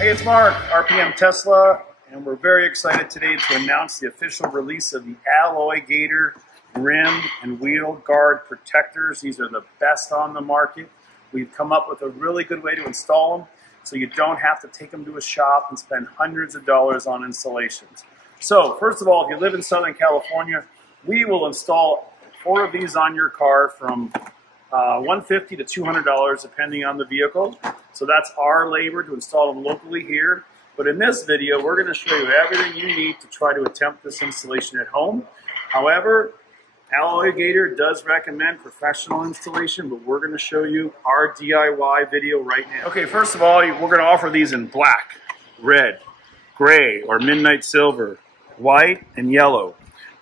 Hey, it's Mark, RPM Tesla, and we're very excited today to announce the official release of the AlloyGator rim and wheel guard protectors. These are the best on the market. We've come up with a really good way to install them so you don't have to take them to a shop and spend hundreds of dollars on installations. So, first of all, if you live in Southern California, we will install 4 of these on your car from $150 to $200 depending on the vehicle. So that's our labor to install them locally here. But in this video, we're going to show you everything you need to try to attempt this installation at home. However, AlloyGator does recommend professional installation, but we're going to show you our DIY video right now. Okay, first of all, we're going to offer these in black, red, gray, or midnight silver, white, and yellow.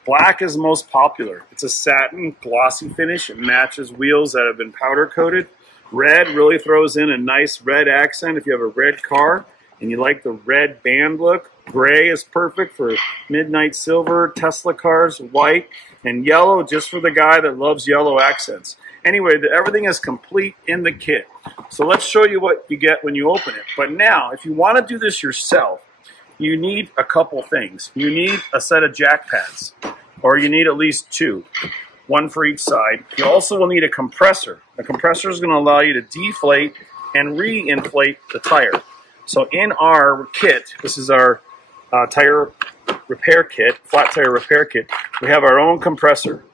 Black is the most popular. It's a satin, glossy finish. It matches wheels that have been powder coated. Red really throws in a nice red accent if you have a red car and you like the red band look. Gray is perfect for midnight silver, Tesla cars. White and yellow just for the guy that loves yellow accents. Anyway, everything is complete in the kit. So let's show you what you get when you open it. But now, if you want to do this yourself, you need a couple things. You need a set of jack pads, or you need at least 2, 1 for each side. You also will need a compressor. A compressor is going to allow you to deflate and re-inflate the tire. So in our kit, this is our tire repair kit, flat tire repair kit, we have our own compressor.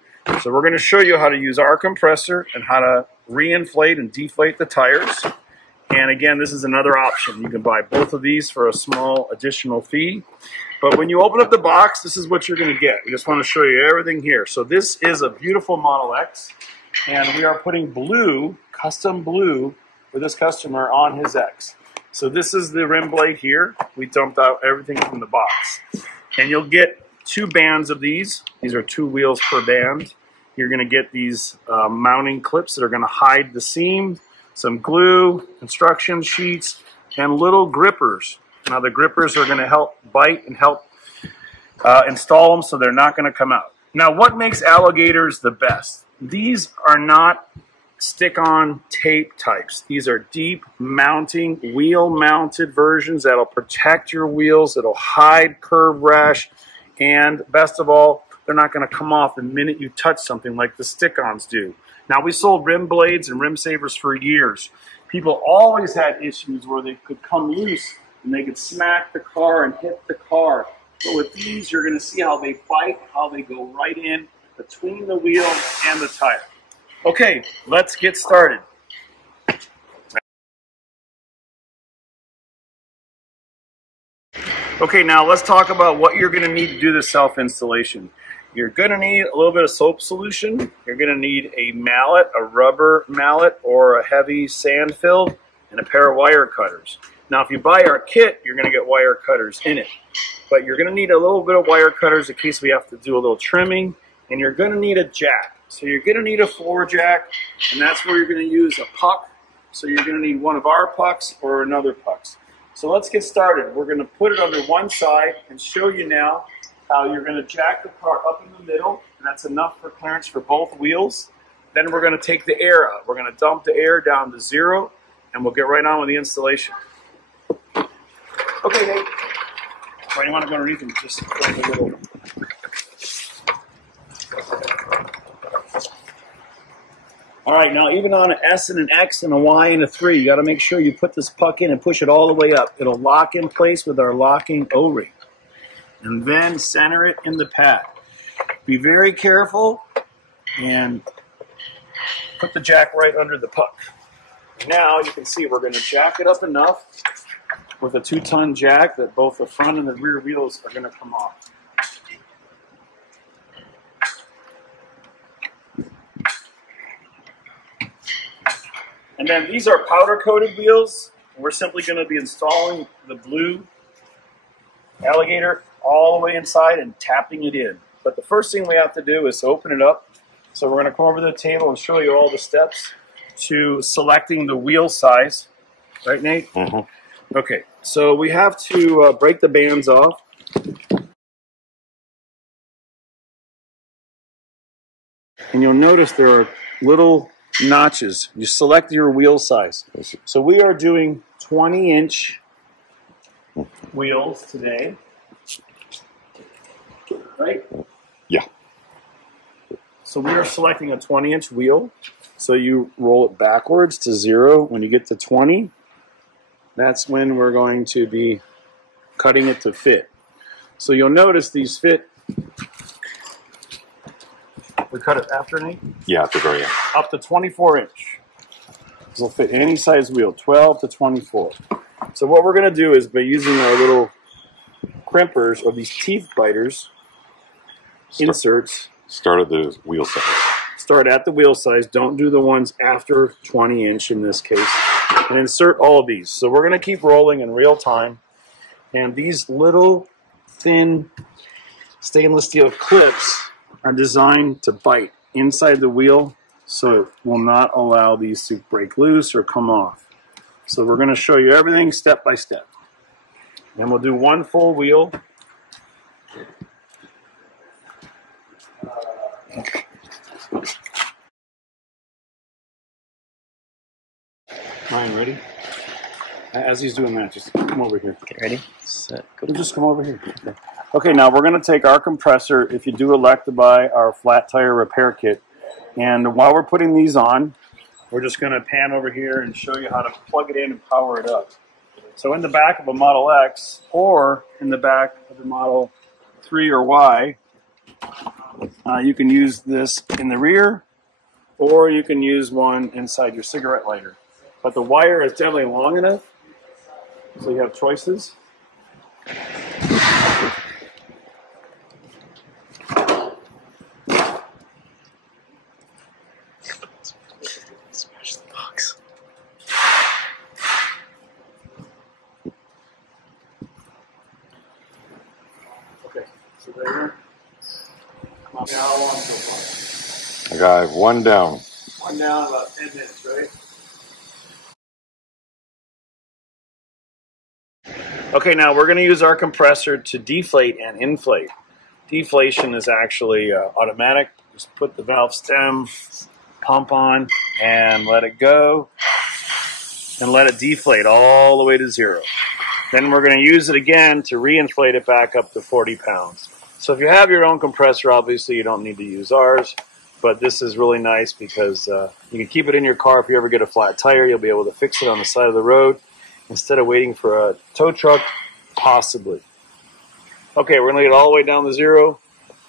So we're going to show you how to use our compressor and how to re-inflate and deflate the tires. And again, this is another option. You can buy both of these for a small additional fee. But when you open up the box, this is what you're going to get. We just want to show you everything here. So this is a beautiful Model X, and we are putting blue, custom blue, for this customer on his X. So this is the rim blade here. We dumped out everything from the box. And you'll get 2 bands of these. These are 2 wheels per band. You're going to get these mounting clips that are going to hide the seam, some glue, instruction sheets, and little grippers. Now the grippers are going to help bite and help install them so they're not going to come out. Now what makes AlloyGators the best? These are not stick-on tape types. These are deep mounting, wheel-mounted versions that'll protect your wheels, it'll hide curb rash, and best of all, they're not going to come off the minute you touch something like the stick-ons do. Now, we sold rim blades and rim savers for years. People always had issues where they could come loose and they could smack the car and hit the car. But with these, you're going to see how they bite, how they go right in between the wheel and the tire. Okay, let's get started. Okay, now let's talk about what you're going to need to do this self-installation. You're going to need a little bit of soap solution. You're going to need a mallet, a rubber mallet, or a heavy sand filled, and a pair of wire cutters. Now, if you buy our kit, you're going to get wire cutters in it. But you're going to need a little bit of wire cutters in case we have to do a little trimming. And you're going to need a jack. So you're going to need a floor jack, and that's where you're going to use a puck. So you're going to need one of our pucks or another pucks. So let's get started. We're going to put it under one side and show you now how you're going to jack the car up in the middle, and that's enough for clearance for both wheels. Then we're going to take the air out. We're going to dump the air down to 0, and we'll get right on with the installation. Okay, Nate. Why do you want to go underneath and just go a little? All right, now even on an S and an X and a Y and a 3, you got to make sure you put this puck in and push it all the way up. It'll lock in place with our locking O-ring. And then center it in the pad. Be very careful and put the jack right under the puck. Now you can see we're going to jack it up enough with a 2-ton jack that both the front and the rear wheels are going to come off. And then these are powder coated wheels. We're simply going to be installing the blue AlloyGator all the way inside and tapping it in. But the first thing we have to do is open it up. So we're going to come over to the table and show you all the steps to selecting the wheel size. Right, Nate? Mm-hmm. Okay, so we have to break the bands off. And you'll notice there are little notches. You select your wheel size. So we are doing 20-inch wheels today, right? Yeah. So we are selecting a 20-inch wheel. So you roll it backwards to 0. When you get to 20, that's when we're going to be cutting it to fit. So you'll notice these fit. We cut it after, Nate? Yeah, at the very end. Up to 24-inch. This will fit any size wheel, 12 to 24. So what we're going to do is by using our little crimpers or these teeth biters, inserts. Start at the wheel size. Start at the wheel size. Don't do the ones after 20-inch in this case. And insert all of these. So we're going to keep rolling in real time. And these little thin stainless steel clips are designed to bite inside the wheel, so it will not allow these to break loose or come off. So we're going to show you everything step by step. And we'll do one full wheel. Ryan, ready? As he's doing that, just come over here. Get ready, set, go. Just come over here. Okay, now we're going to take our compressor, if you do elect to buy our flat tire repair kit, and while we're putting these on, we're just going to pan over here and show you how to plug it in and power it up. So in the back of a Model X or in the back of a Model 3 or Y, you can use this in the rear, or you can use one inside your cigarette lighter. But the wire is definitely long enough, so you have choices. Smash the box. Okay, so there. Come on, how long so far? I got one down. One down, about 10 minutes, right? Okay, now we're going to use our compressor to deflate and inflate. Deflation is actually automatic. Just put the valve stem, pump on, and let it go, and let it deflate all the way to 0. Then we're going to use it again to reinflate it back up to 40 pounds. So if you have your own compressor, obviously you don't need to use ours, but this is really nice because you can keep it in your car. If you ever get a flat tire, you'll be able to fix it on the side of the road instead of waiting for a tow truck, possibly. Okay, we're going to get it all the way down to 0,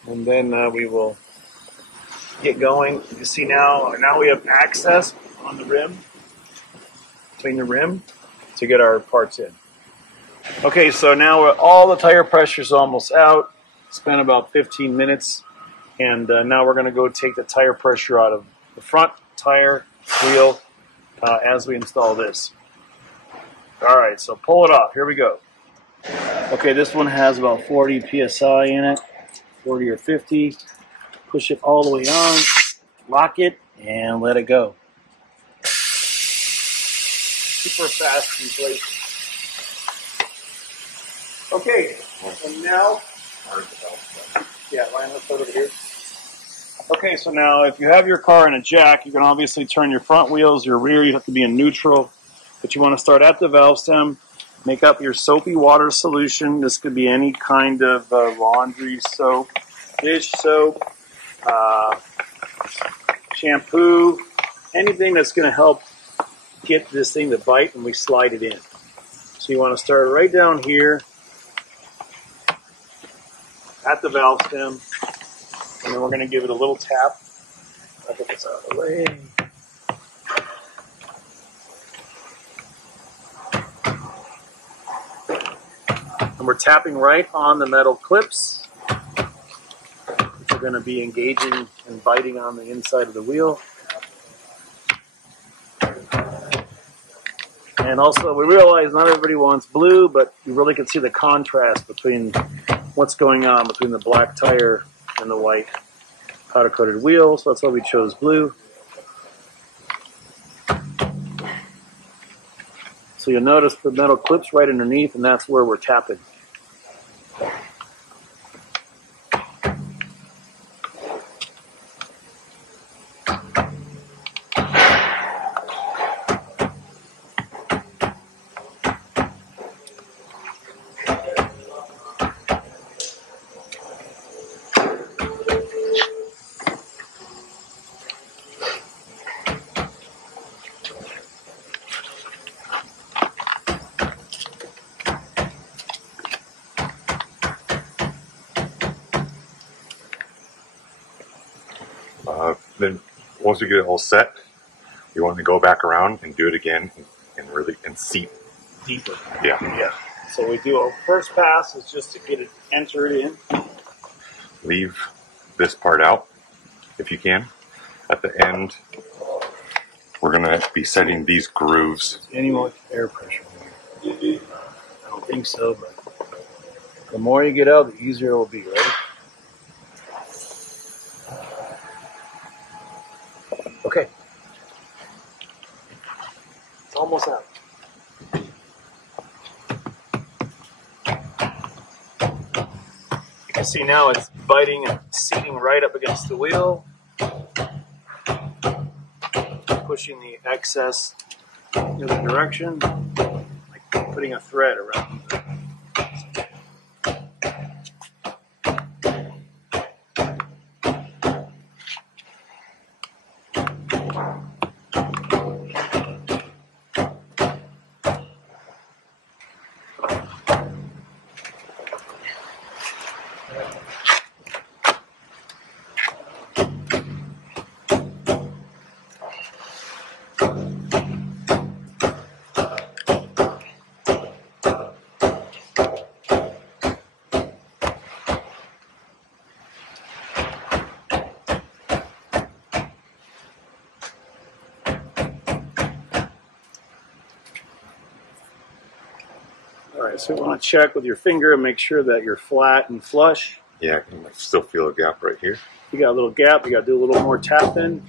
and then we will get going. You see now we have access on the rim, between the rim, to get our parts in. Okay, so now all the tire pressure is almost out. Spent about 15 minutes, and now we're going to go take the tire pressure out of the front tire wheel as we install this. All right, so pull it off. Here we go. Okay, this one has about 40 PSI in it, 40 or 50. Push it all the way on, lock it, and let it go. Super fast inflation. Okay, so now, yeah, line this over here. Okay, so now if you have your car in a jack, you can obviously turn your front wheels, your rear, you have to be in neutral. But you want to start at the valve stem, make up your soapy water solution. This could be any kind of laundry soap, dish soap, shampoo, anything that's going to help get this thing to bite, and we slide it in. So you want to start right down here at the valve stem, and then we're going to give it a little tap. I think it's out of the way. And we're tapping right on the metal clips, which are going to be engaging and biting on the inside of the wheel. And also, we realize not everybody wants blue, but you really can see the contrast between what's going on between the black tire and the white powder-coated wheel, so that's why we chose blue. So you'll notice the metal clips right underneath, and that's where we're tapping. Then once you get it all set, you want to go back around and do it again and seat Deeper. Yeah. Yeah. So we do our first pass is just to get it entered in. Leave this part out if you can. At the end, we're going to be setting these grooves. Any more air pressure? I don't think so, but the more you get out, the easier it will be, right? Okay. It's almost out. You can see now it's biting and seating right up against the wheel, pushing the excess in the direction, like putting a thread around it. Alright, so you want to check with your finger and make sure that you're flat and flush. Yeah, I can still feel a gap right here. If you got a little gap, you got to do a little more tapping.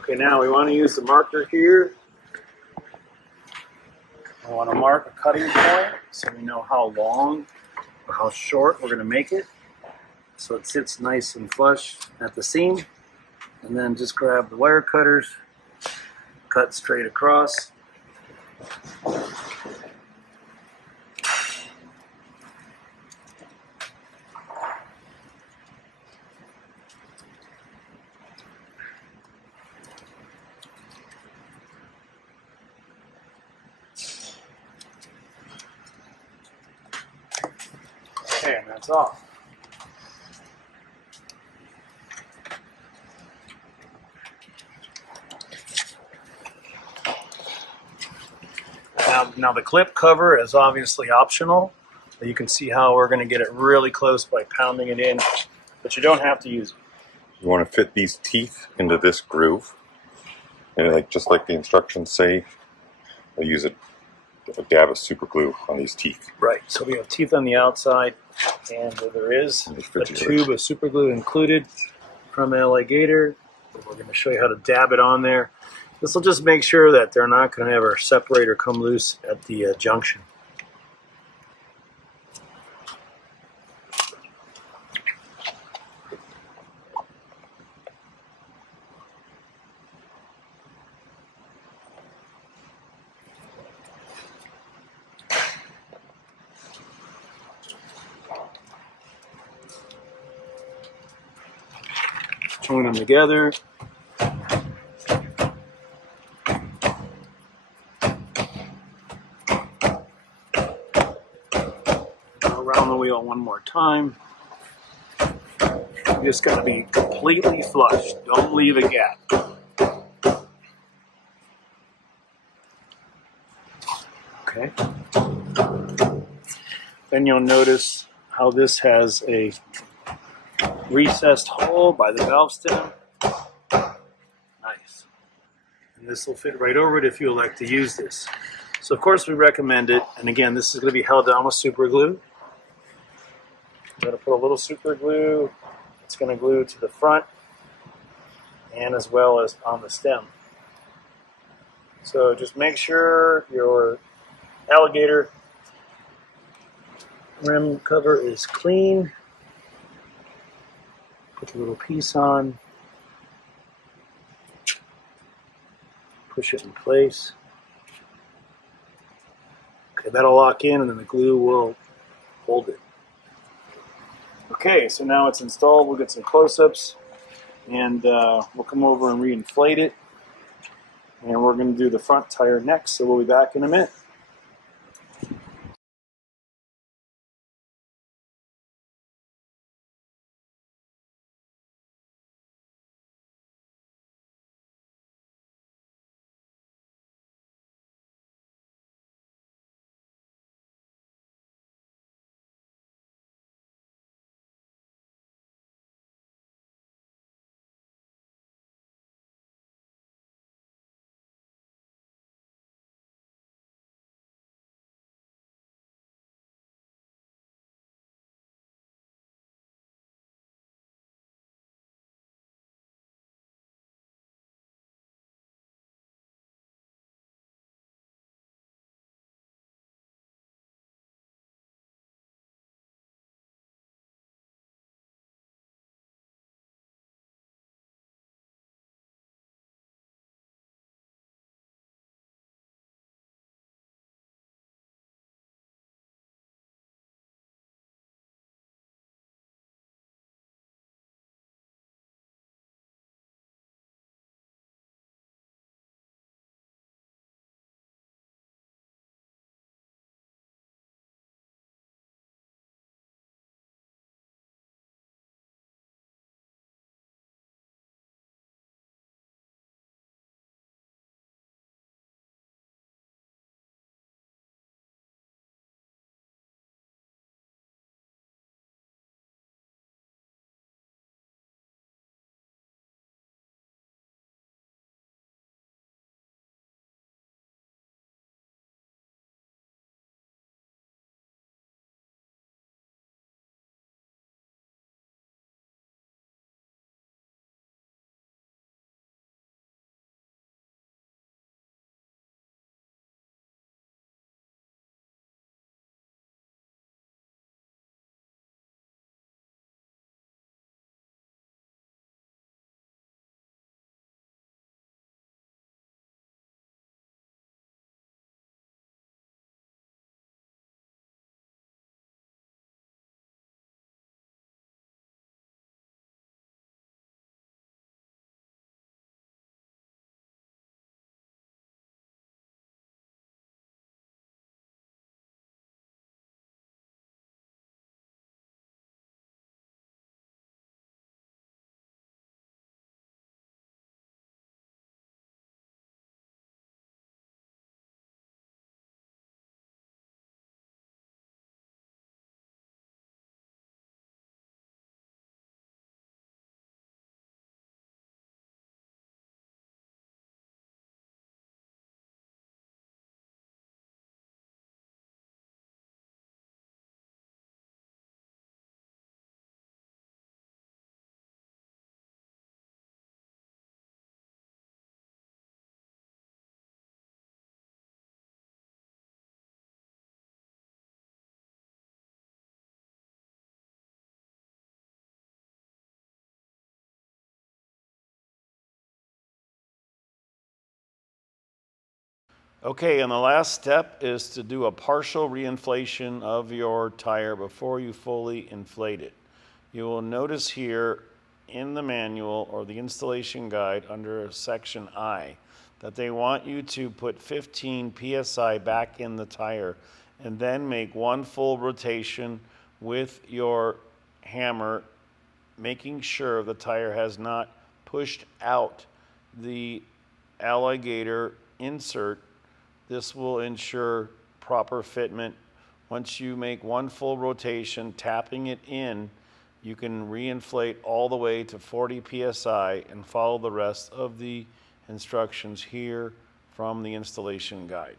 Okay, now we want to use the marker here. I want to mark a cutting point so we know how long or how short we're going to make it. So it sits nice and flush at the seam. And then just grab the wire cutters, cut straight across. Okay, and that's off. Now the clip cover is obviously optional. You can see how we're going to get it really close by pounding it in, but you don't have to use it. You want to fit these teeth into this groove, and just like the instructions say, I use a dab of super glue on these teeth. Right, so we have teeth on the outside, and there is a tube of super glue included from AlloyGator. We're going to show you how to dab it on there. This will just make sure that they're not going to ever separate or come loose at the junction. Join them together. Around the wheel one more time. You just got to be completely flush. Don't leave a gap. Okay. Then you'll notice how this has a recessed hole by the valve stem. Nice. And this will fit right over it if you like to use this. So of course we recommend it, and again this is going to be held down with super glue. I'm going to put a little super glue. It's going to glue to the front and as well as on the stem. So just make sure your AlloyGator rim cover is clean. Put the little piece on. Push it in place. Okay, that'll lock in and then the glue will hold it. Okay, so now it's installed. We'll get some close-ups and we'll come over and reinflate it. And we're going to do the front tire next, so we'll be back in a minute. Okay, and the last step is to do a partial reinflation of your tire before you fully inflate it. You will notice here in the manual or the installation guide under section I that they want you to put 15 psi back in the tire and then make one full rotation with your hammer, making sure the tire has not pushed out the AlloyGator insert. This will ensure proper fitment. Once you make one full rotation, tapping it in, you can reinflate all the way to 40 psi and follow the rest of the instructions here from the installation guide.